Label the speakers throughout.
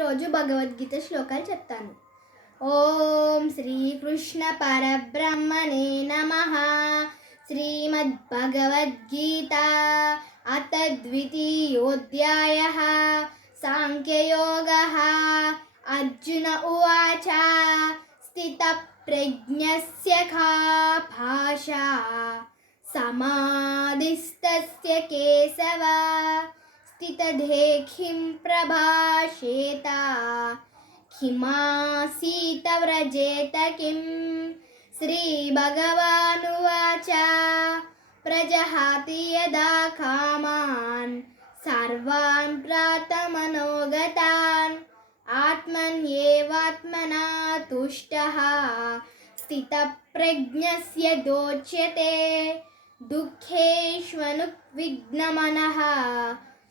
Speaker 1: రోజు భగవద్గీత శ్లోకాలు చెప్తాను. ఓం శ్రీకృష్ణ పరబ్రహ్మణే నమ. శ్రీమద్భగవద్గీత అత ద్వితీయోధ్యాయ సాంఖ్యయోగ. అర్జున ఉవాచ. స్థితప్రజ్ఞస్య ఖా భాషా. సమాధిస్తస్య కేశవ. स्थितधेखिं प्रभाषेत। किमासीत व्रजेत किं? श्रीभगवानुवाच। प्रजहाति यदा कामान्, सर्वान् प्रातमनोगतान्। आत्मन्येवात्मना तुष्टः। स्थितप्रज्ञस्य दोच्यते। दुःखेष्वनुविघ्नमनः।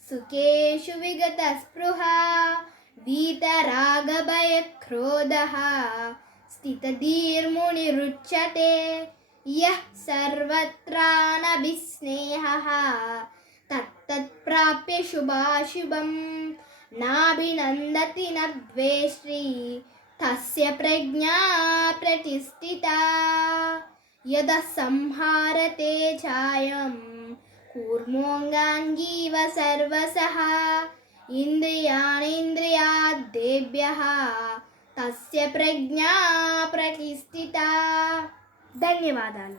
Speaker 1: सुखेषु विगतस्पृहा वीतरागभयक्रोधः स्थितधीर्मुनिरुच्यते यः सर्वत्रानभिस्नेहः तत्तत्प्राप्य शुभाशुभं नाभिनन्दति न द्वेष्टि तस्य प्रज्ञा प्रतिष्ठिता यदा संहारते चायम् कूर्मोऽङ्गाङ्गीव सर्वसः इन्द्रियाणीन्द्रियाद्देभ्यः तस्य प्रज्ञा प्रतिष्ठिता ధన్యవాదాలు